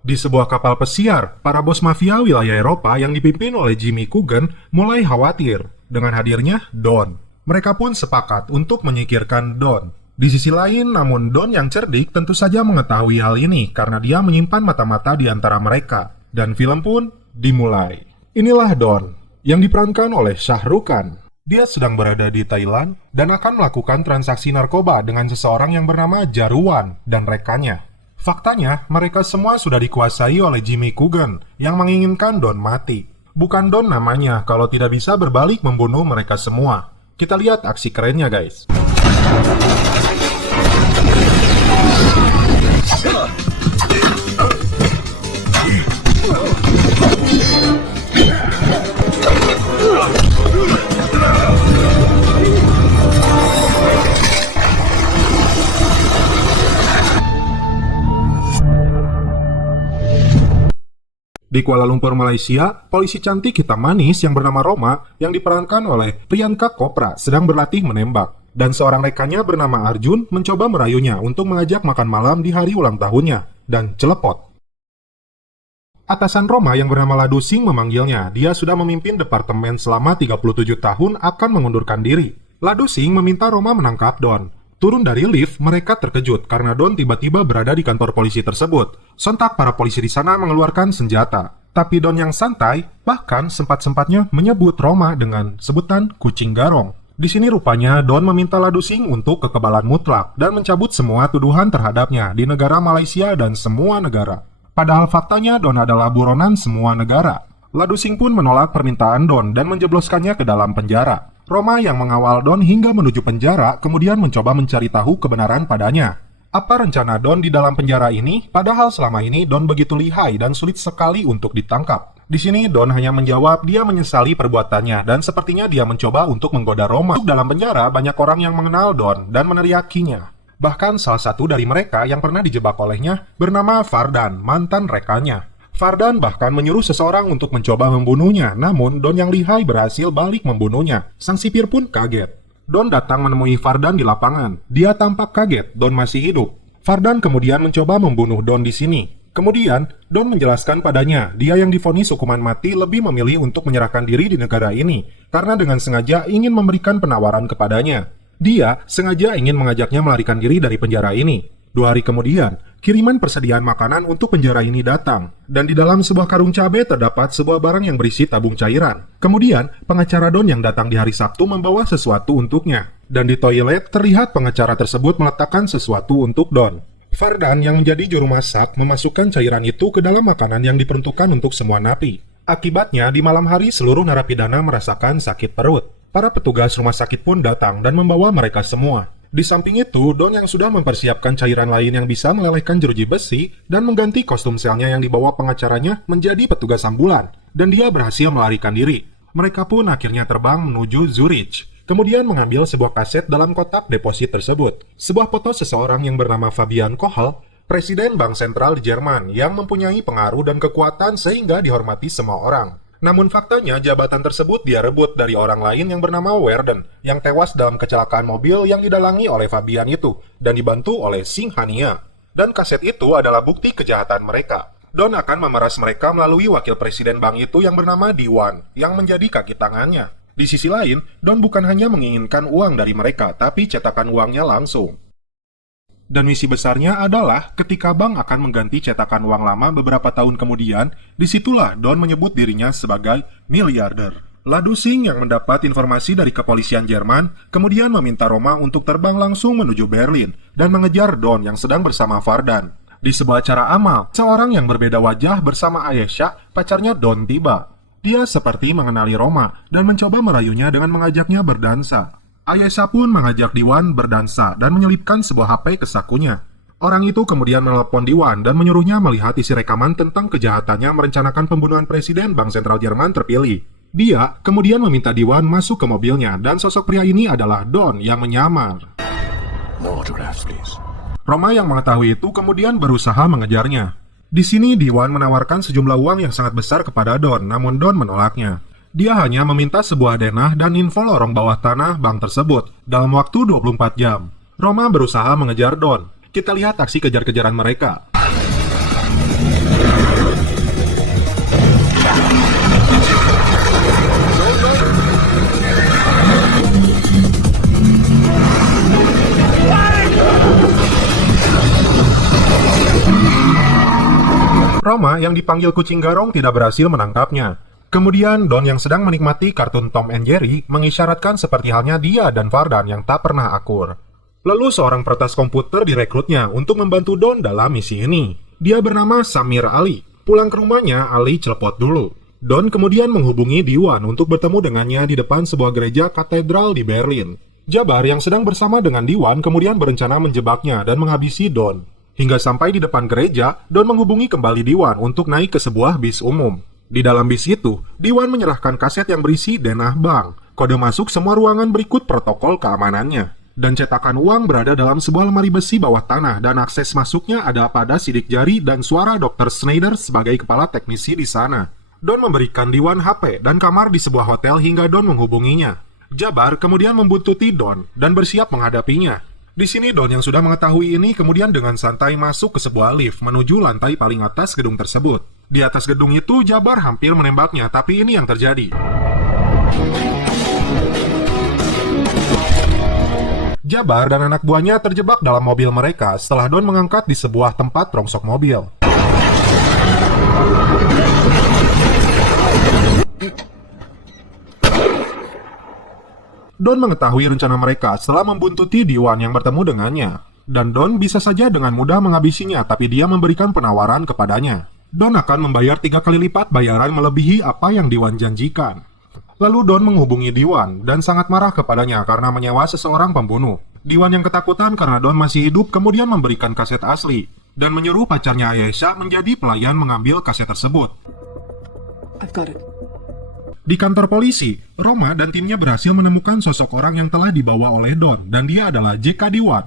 Di sebuah kapal pesiar, para bos mafia wilayah Eropa yang dipimpin oleh Jimmy Coogan mulai khawatir dengan hadirnya Don. Mereka pun sepakat untuk menyingkirkan Don. Di sisi lain, namun Don yang cerdik tentu saja mengetahui hal ini karena dia menyimpan mata-mata di antara mereka. Dan film pun dimulai. Inilah Don, yang diperankan oleh Shah Rukh Khan. Dia sedang berada di Thailand dan akan melakukan transaksi narkoba dengan seseorang yang bernama Jaruan dan rekannya. Faktanya, mereka semua sudah dikuasai oleh Jimmy Coogan yang menginginkan Don mati. Bukan Don namanya kalau tidak bisa berbalik membunuh mereka semua. Kita lihat aksi kerennya, guys. Di Kuala Lumpur, Malaysia, polisi cantik hitam manis yang bernama Roma yang diperankan oleh Priyanka Chopra sedang berlatih menembak. Dan seorang rekannya bernama Arjun mencoba merayunya untuk mengajak makan malam di hari ulang tahunnya. Dan celepot. Atasan Roma yang bernama Ladu Singh memanggilnya. Dia sudah memimpin departemen selama 37 tahun akan mengundurkan diri. Ladu Singh meminta Roma menangkap Don. Turun dari lift, mereka terkejut karena Don tiba-tiba berada di kantor polisi tersebut. Sontak para polisi di sana mengeluarkan senjata. Tapi Don yang santai, bahkan sempat-sempatnya menyebut Roma dengan sebutan kucing garong. Di sini rupanya Don meminta Ladu Singh untuk kekebalan mutlak dan mencabut semua tuduhan terhadapnya di negara Malaysia dan semua negara. Padahal faktanya Don adalah buronan semua negara. Ladu Singh pun menolak permintaan Don dan menjebloskannya ke dalam penjara. Roma yang mengawal Don hingga menuju penjara kemudian mencoba mencari tahu kebenaran padanya. Apa rencana Don di dalam penjara ini? Padahal selama ini Don begitu lihai dan sulit sekali untuk ditangkap. Di sini Don hanya menjawab dia menyesali perbuatannya dan sepertinya dia mencoba untuk menggoda Roma. Di dalam penjara banyak orang yang mengenal Don dan meneriakinya. Bahkan salah satu dari mereka yang pernah dijebak olehnya bernama Fardan, mantan rekannya. Fardan bahkan menyuruh seseorang untuk mencoba membunuhnya, namun Don yang lihai berhasil balik membunuhnya. Sang sipir pun kaget. Don datang menemui Fardan di lapangan. Dia tampak kaget, Don masih hidup. Fardan kemudian mencoba membunuh Don di sini. Kemudian, Don menjelaskan padanya, dia yang divonis hukuman mati lebih memilih untuk menyerahkan diri di negara ini, karena dengan sengaja ingin memberikan penawaran kepadanya. Dia sengaja ingin mengajaknya melarikan diri dari penjara ini. 2 hari kemudian, kiriman persediaan makanan untuk penjara ini datang, dan di dalam sebuah karung cabai terdapat sebuah barang yang berisi tabung cairan. Kemudian, pengacara Don yang datang di hari Sabtu membawa sesuatu untuknya, dan di toilet terlihat pengacara tersebut meletakkan sesuatu untuk Don. Fardan yang menjadi juru masak memasukkan cairan itu ke dalam makanan yang diperuntukkan untuk semua napi. Akibatnya, di malam hari seluruh narapidana merasakan sakit perut. Para petugas rumah sakit pun datang dan membawa mereka semua. Di samping itu, Don yang sudah mempersiapkan cairan lain yang bisa melelehkan jeruji besi dan mengganti kostum selnya yang dibawa pengacaranya menjadi petugas ambulan, dan dia berhasil melarikan diri. Mereka pun akhirnya terbang menuju Zurich, kemudian mengambil sebuah kaset dalam kotak deposit tersebut. Sebuah foto seseorang yang bernama Fabian Kohl, presiden bank sentral di Jerman yang mempunyai pengaruh dan kekuatan sehingga dihormati semua orang. Namun faktanya jabatan tersebut dia rebut dari orang lain yang bernama Werden yang tewas dalam kecelakaan mobil yang didalangi oleh Fabian itu dan dibantu oleh Singhania. Dan kaset itu adalah bukti kejahatan mereka. Don akan memeras mereka melalui wakil presiden bank itu yang bernama Diwan yang menjadi kaki tangannya. Di sisi lain, Don bukan hanya menginginkan uang dari mereka tapi cetakan uangnya langsung. Dan misi besarnya adalah ketika bank akan mengganti cetakan uang lama beberapa tahun kemudian, disitulah Don menyebut dirinya sebagai miliarder. Ladu Singh yang mendapat informasi dari kepolisian Jerman, kemudian meminta Roma untuk terbang langsung menuju Berlin dan mengejar Don yang sedang bersama Fardan. Di sebuah acara amal, seorang yang berbeda wajah bersama Ayesha, pacarnya Don tiba. Dia seperti mengenali Roma dan mencoba merayunya dengan mengajaknya berdansa. Ayesha pun mengajak Diwan berdansa dan menyelipkan sebuah HP ke sakunya. Orang itu kemudian menelepon Diwan dan menyuruhnya melihat isi rekaman tentang kejahatannya merencanakan pembunuhan presiden Bank Sentral Jerman terpilih. Dia kemudian meminta Diwan masuk ke mobilnya dan sosok pria ini adalah Don yang menyamar. No autographs, please. Roma yang mengetahui itu kemudian berusaha mengejarnya. Di sini Diwan menawarkan sejumlah uang yang sangat besar kepada Don, namun Don menolaknya. Dia hanya meminta sebuah denah dan info lorong bawah tanah bank tersebut dalam waktu 24 jam. Roma berusaha mengejar Don. Kita lihat aksi kejar-kejaran mereka. Roma yang dipanggil kucing garong tidak berhasil menangkapnya. Kemudian Don yang sedang menikmati kartun Tom and Jerry mengisyaratkan seperti halnya dia dan Vardan yang tak pernah akur. Lalu seorang peretas komputer direkrutnya untuk membantu Don dalam misi ini. Dia bernama Samir Ali. Pulang ke rumahnya, Ali celepot dulu. Don kemudian menghubungi Diwan untuk bertemu dengannya di depan sebuah gereja katedral di Berlin. Jabar yang sedang bersama dengan Diwan kemudian berencana menjebaknya dan menghabisi Don. Hingga sampai di depan gereja, Don menghubungi kembali Diwan untuk naik ke sebuah bis umum. Di dalam bis itu, Diwan menyerahkan kaset yang berisi denah bank. Kode masuk semua ruangan berikut protokol keamanannya. Dan cetakan uang berada dalam sebuah lemari besi bawah tanah dan akses masuknya ada pada sidik jari dan suara Dr. Schneider sebagai kepala teknisi di sana. Don memberikan Diwan HP dan kamar di sebuah hotel hingga Don menghubunginya. Jabar kemudian membuntuti Don dan bersiap menghadapinya. Di sini Don yang sudah mengetahui ini kemudian dengan santai masuk ke sebuah lift menuju lantai paling atas gedung tersebut. Di atas gedung itu Jabar hampir menembaknya, tapi ini yang terjadi. Jabar dan anak buahnya terjebak dalam mobil mereka setelah Don mengangkat di sebuah tempat rongsok mobil. Don mengetahui rencana mereka setelah membuntuti Diwan yang bertemu dengannya. Dan Don bisa saja dengan mudah menghabisinya, tapi dia memberikan penawaran kepadanya. Don akan membayar 3 kali lipat bayaran melebihi apa yang Diwan janjikan. Lalu Don menghubungi Diwan dan sangat marah kepadanya karena menyewa seseorang pembunuh. Diwan yang ketakutan karena Don masih hidup kemudian memberikan kaset asli dan menyuruh pacarnya Ayesha menjadi pelayan mengambil kaset tersebut. I've got it. Di kantor polisi, Roma dan timnya berhasil menemukan sosok orang yang telah dibawa oleh Don, dan dia adalah J.K. Diwan.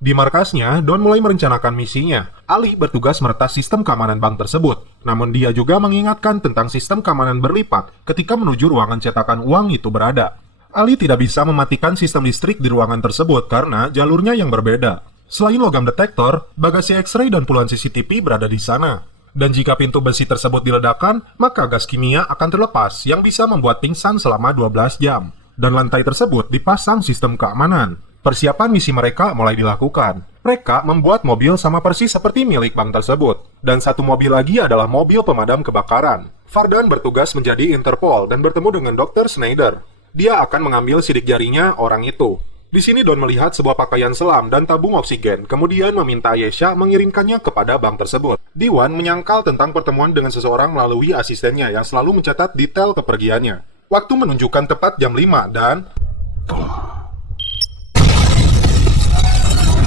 Di markasnya, Don mulai merencanakan misinya. Ali bertugas meretas sistem keamanan bank tersebut, namun dia juga mengingatkan tentang sistem keamanan berlipat ketika menuju ruangan cetakan uang itu berada. Ali tidak bisa mematikan sistem listrik di ruangan tersebut karena jalurnya yang berbeda. Selain logam detektor, bagasi X-ray dan puluhan CCTV berada di sana. Dan jika pintu besi tersebut diledakkan, maka gas kimia akan terlepas yang bisa membuat pingsan selama 12 jam. Dan lantai tersebut dipasang sistem keamanan. Persiapan misi mereka mulai dilakukan. Mereka membuat mobil sama persis seperti milik bank tersebut. Dan satu mobil lagi adalah mobil pemadam kebakaran. Vardan bertugas menjadi Interpol dan bertemu dengan Dr. Schneider. Dia akan mengambil sidik jarinya orang itu. Di sini Don melihat sebuah pakaian selam dan tabung oksigen, kemudian meminta Ayesha mengirimkannya kepada bank tersebut. Diwan menyangkal tentang pertemuan dengan seseorang melalui asistennya yang selalu mencatat detail kepergiannya. Waktu menunjukkan tepat jam 5 dan...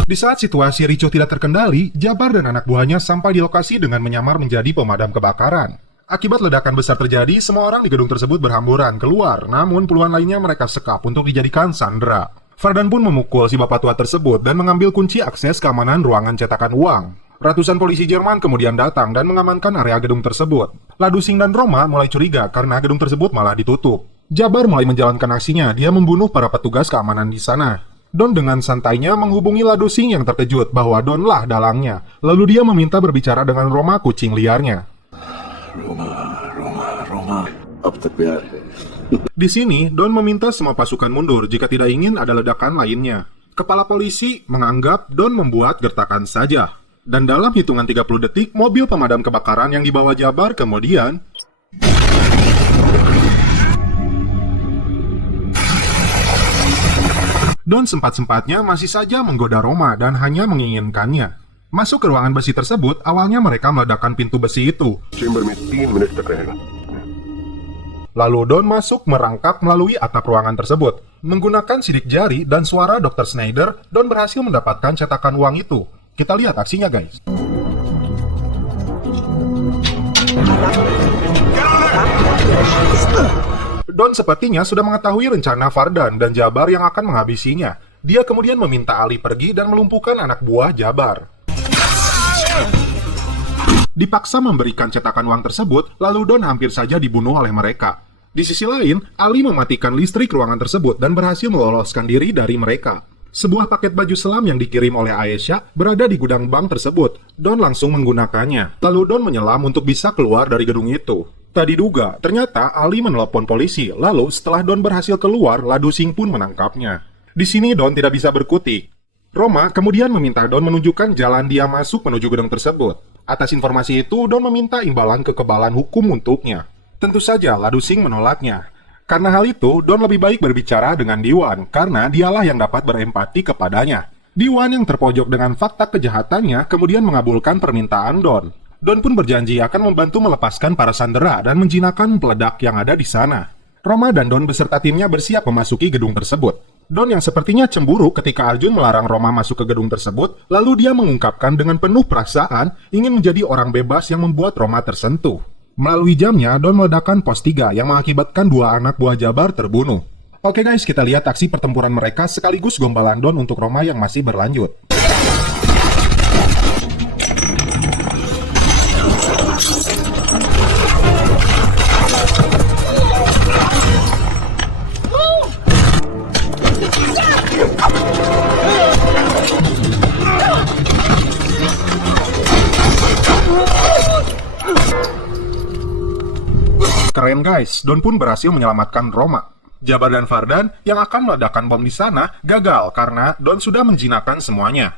Di saat situasi ricuh tidak terkendali, Jabar dan anak buahnya sampai di lokasi dengan menyamar menjadi pemadam kebakaran. Akibat ledakan besar terjadi, semua orang di gedung tersebut berhamburan keluar, namun puluhan lainnya mereka sekap untuk dijadikan sandera. Vardan pun memukul si bapak tua tersebut dan mengambil kunci akses keamanan ruangan cetakan uang. Ratusan polisi Jerman kemudian datang dan mengamankan area gedung tersebut. Ladusing dan Roma mulai curiga karena gedung tersebut malah ditutup. Jabar mulai menjalankan aksinya, dia membunuh para petugas keamanan di sana. Don dengan santainya menghubungi Ladusing yang terkejut bahwa Donlah dalangnya. Lalu dia meminta berbicara dengan Roma kucing liarnya. Roma. Ab tak biar. Di sini, Don meminta semua pasukan mundur jika tidak ingin ada ledakan lainnya. Kepala polisi menganggap Don membuat gertakan saja. Dan dalam hitungan 30 detik, mobil pemadam kebakaran yang dibawa Jabar kemudian... Don sempat-sempatnya masih saja menggoda Roma dan hanya menginginkannya. Masuk ke ruangan besi tersebut, awalnya mereka meledakkan pintu besi itu. Chamber में 3 मिनट तक रहेगा. Lalu Don masuk merangkak melalui atap ruangan tersebut. Menggunakan sidik jari dan suara Dr. Schneider, Don berhasil mendapatkan cetakan uang itu. Kita lihat aksinya, guys. Don sepertinya sudah mengetahui rencana Vardan dan Jabar yang akan menghabisinya. Dia kemudian meminta Ali pergi dan melumpuhkan anak buah Jabar. Dipaksa memberikan cetakan uang tersebut, lalu Don hampir saja dibunuh oleh mereka. Di sisi lain, Ali mematikan listrik ruangan tersebut dan berhasil meloloskan diri dari mereka. Sebuah paket baju selam yang dikirim oleh Ayesha berada di gudang bank tersebut. Don langsung menggunakannya. Lalu Don menyelam untuk bisa keluar dari gedung itu. Tak diduga, ternyata Ali menelepon polisi. Lalu setelah Don berhasil keluar, Ladusing pun menangkapnya. Di sini Don tidak bisa berkutik. Roma kemudian meminta Don menunjukkan jalan dia masuk menuju gedung tersebut. Atas informasi itu, Don meminta imbalan kekebalan hukum untuknya. Tentu saja Ladusing menolaknya. Karena hal itu, Don lebih baik berbicara dengan Diwan, karena dialah yang dapat berempati kepadanya. Diwan yang terpojok dengan fakta kejahatannya kemudian mengabulkan permintaan Don. Don pun berjanji akan membantu melepaskan para sandera dan menjinakkan peledak yang ada di sana. Roma dan Don beserta timnya bersiap memasuki gedung tersebut. Don yang sepertinya cemburu ketika Arjun melarang Roma masuk ke gedung tersebut, lalu dia mengungkapkan dengan penuh perasaan ingin menjadi orang bebas yang membuat Roma tersentuh. Melalui jamnya, Don meledakkan pos 3 yang mengakibatkan 2 anak buah Jabar terbunuh. Oke guys, kita lihat aksi pertempuran mereka sekaligus gombalan Don untuk Roma yang masih berlanjut. Keren guys, Don pun berhasil menyelamatkan Roma. Jabar dan Vardan yang akan meledakkan bom di sana gagal karena Don sudah menjinakkan semuanya.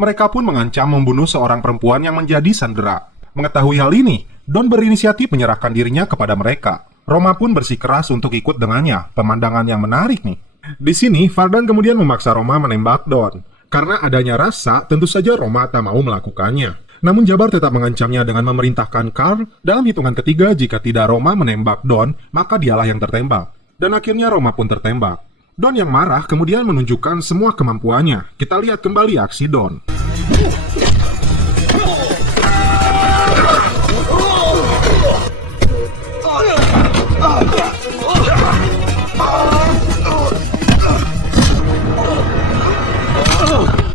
Mereka pun mengancam membunuh seorang perempuan yang menjadi sandera. Mengetahui hal ini, Don berinisiatif menyerahkan dirinya kepada mereka. Roma pun bersikeras untuk ikut dengannya, pemandangan yang menarik nih. Di sini, Vardan kemudian memaksa Roma menembak Don. Karena adanya rasa, tentu saja Roma tak mau melakukannya. Namun Jabar tetap mengancamnya dengan memerintahkan Karl dalam hitungan ketiga jika tidak Roma menembak Don, maka dialah yang tertembak. Dan akhirnya Roma pun tertembak. Don yang marah kemudian menunjukkan semua kemampuannya. Kita lihat kembali aksi Don.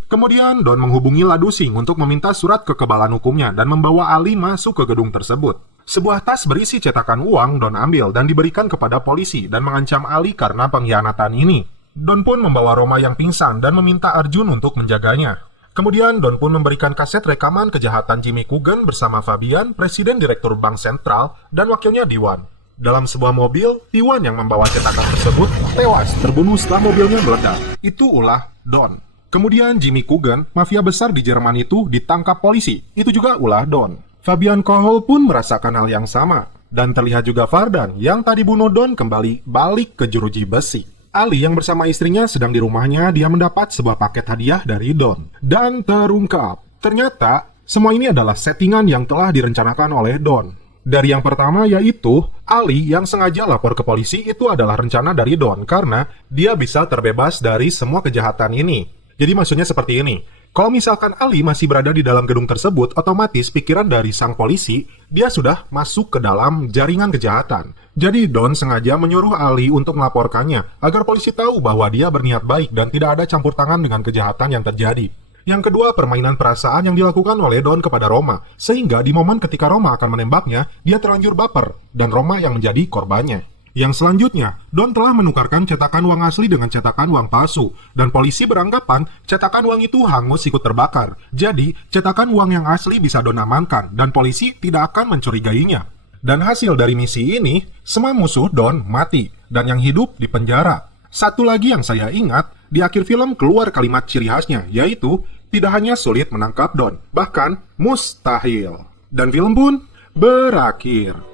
Kemudian Don menghubungi Ladusing untuk meminta surat kekebalan hukumnya dan membawa Ali masuk ke gedung tersebut. Sebuah tas berisi cetakan uang Don ambil dan diberikan kepada polisi dan mengancam Ali karena pengkhianatan ini. Don pun membawa Roma yang pingsan dan meminta Arjun untuk menjaganya. Kemudian Don pun memberikan kaset rekaman kejahatan Jimmy Coogan bersama Fabian, Presiden Direktur Bank Sentral, dan wakilnya Diwan. Dalam sebuah mobil, Diwan yang membawa cetakan tersebut tewas terbunuh setelah mobilnya meledak. Itu ulah Don. Kemudian Jimmy Coogan, mafia besar di Jerman itu, ditangkap polisi. Itu juga ulah Don. Fabian Kohl pun merasakan hal yang sama. Dan terlihat juga Vardan yang tadi bunuh Don kembali balik ke jeruji besi. Ali yang bersama istrinya sedang di rumahnya, dia mendapat sebuah paket hadiah dari Don. Dan terungkap, ternyata semua ini adalah settingan yang telah direncanakan oleh Don. Dari yang pertama yaitu, Ali yang sengaja lapor ke polisi itu adalah rencana dari Don karena dia bisa terbebas dari semua kejahatan ini. Jadi maksudnya seperti ini, kalau misalkan Ali masih berada di dalam gedung tersebut, otomatis pikiran dari sang polisi, dia sudah masuk ke dalam jaringan kejahatan. Jadi Don sengaja menyuruh Ali untuk melaporkannya, agar polisi tahu bahwa dia berniat baik dan tidak ada campur tangan dengan kejahatan yang terjadi. Yang kedua, permainan perasaan yang dilakukan oleh Don kepada Roma, sehingga di momen ketika Roma akan menembaknya, dia terlanjur baper, dan Roma yang menjadi korbannya. Yang selanjutnya, Don telah menukarkan cetakan uang asli dengan cetakan uang palsu, dan polisi beranggapan cetakan uang itu hangus ikut terbakar. Jadi, cetakan uang yang asli bisa Don amankan, dan polisi tidak akan mencurigainya. Dan hasil dari misi ini, semua musuh Don mati, dan yang hidup di penjara. Satu lagi yang saya ingat, di akhir film keluar kalimat ciri khasnya, yaitu, tidak hanya sulit menangkap Don, bahkan mustahil. Dan film pun berakhir.